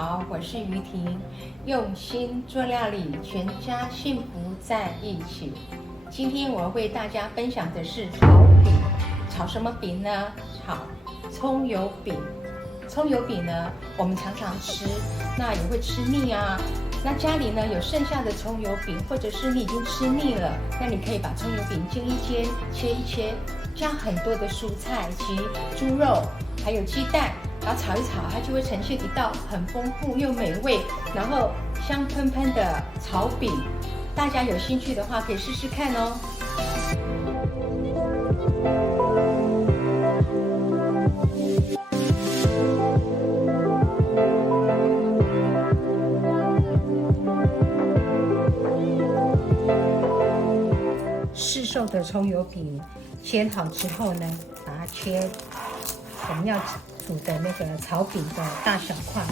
好，我是于婷，用心做料理，全家幸福在一起。今天我为大家分享的是炒饼。炒什么饼呢？炒葱油饼。葱油饼呢，我们常常吃，那也会吃腻啊。那家里呢有剩下的葱油饼，或者是你已经吃腻了，那你可以把葱油饼煎一煎，切一切，加很多的蔬菜及猪肉，还有鸡蛋，然后炒一炒，它就会呈现一道很丰富又美味，然后香喷喷的炒饼。大家有兴趣的话，可以试试看哦。市售的葱油饼切好之后呢，把它切我们要煮的那个炒饼的大小块。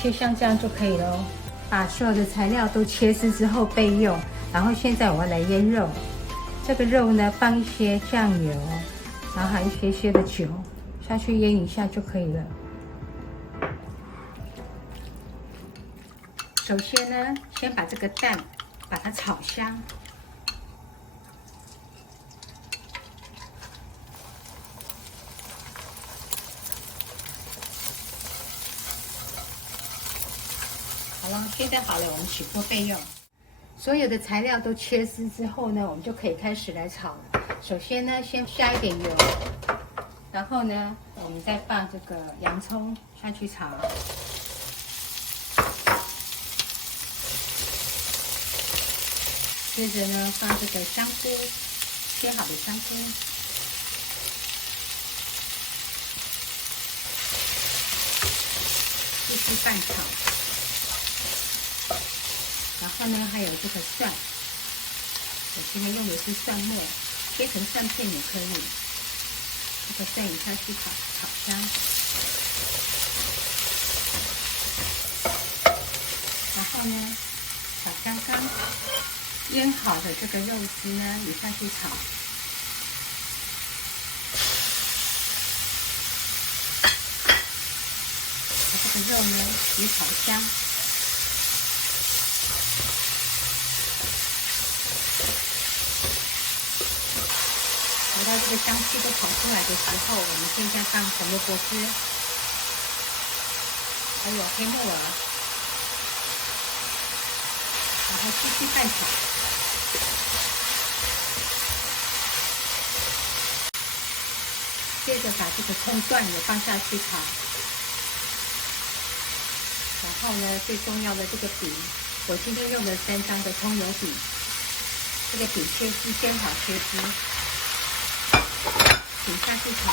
切像这样就可以了。把所有的材料都切丝之后备用。然后现在我要来腌肉，这个肉呢放一些酱油，然后还有一些的酒下去腌一下就可以了。首先呢，先把这个蛋把它炒香。好了，现在好了，我们起锅备用。所有的材料都切丝之后呢，我们就可以开始来炒了。首先呢，先下一点油，然后呢，我们再放这个洋葱下去炒。接着呢，放这个香菇，切好的香菇。继续拌炒。然后呢，还有这个蒜，我今天用的是蒜末，切成蒜片也可以。这个蒜也下去炒香。然后呢，把刚刚腌好的这个肉丝呢也下去炒。把这个肉呢也炒香。等到这个香气都跑出来的时候，我们现在放红萝卜丝，还有黑木耳，然后继续拌炒。接着把这个葱段也放下去炒。然后呢，最重要的这个饼，我今天用了3张的葱油饼，这个饼切丝，煎好切丝。饼下去炒，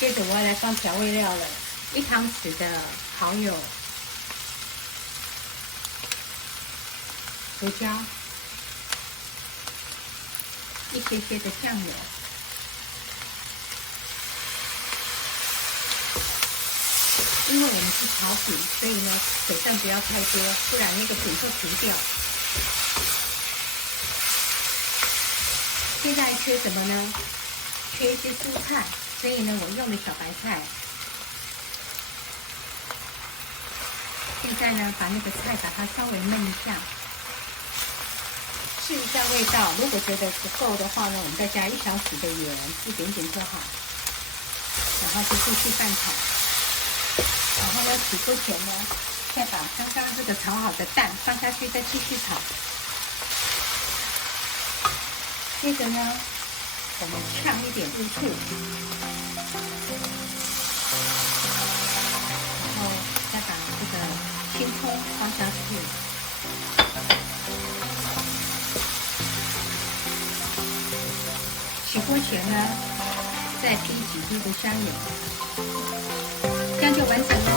接着我要来放调味料了，1汤匙的蚝油、胡椒，一些的酱油。因为我们是炒饼，所以呢，水分不要太多，不然那个饼会糊掉。现在缺什么呢？缺一些蔬菜，所以呢，我用的小白菜。现在呢，把那个菜把它稍微焖一下，试一下味道。如果觉得不够的话呢，我们再加1小匙的盐，一点点就好。然后就继续拌炒。然后呢，起锅前呢，再把刚刚这个炒好的蛋放下去，再继续炒。接着呢，我们呛一点乌醋，然后再把这个青葱放下去。起锅前呢，再滴几滴的香油。这样就完成喽。